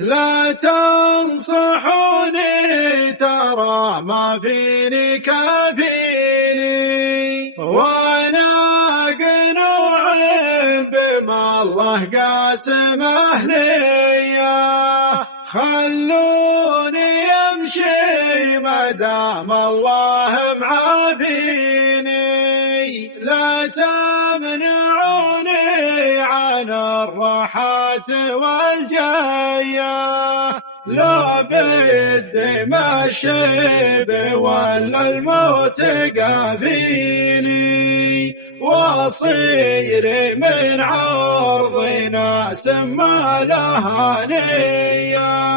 لا تنصحوني ترى ما فيني كافيني، وانا قنوع بما الله قاسمه لي. خلوني امشي ما دام الله معافيني، لا تمنعوني عن الراحات والجاية. لا بالدماء الشيب ولا الموت قافيني، واصير من عرض ناس ما لها نية.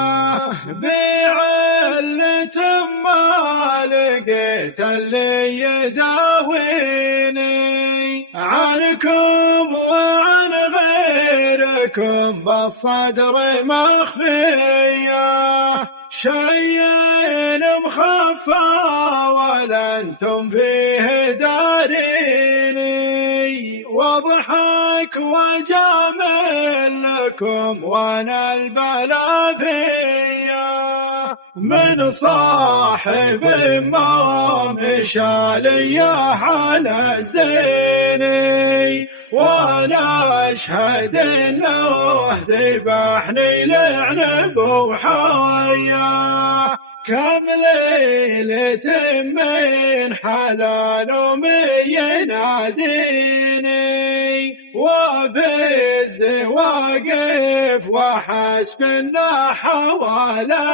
بعلة ما لقيت اللي يداويني، عنكم وعن غيركم بالصدر مخفية. شيء مخفى ولا انتم فيه داريني، واضحك وجامل لكم وانا البلا فيا. من صاحب ما مشى لي على زيني، وانا اشهد انه ذبحني لعنب وحيا. كم ليلة من حلال يناديني، وبز واقف وحسب انه حواليا.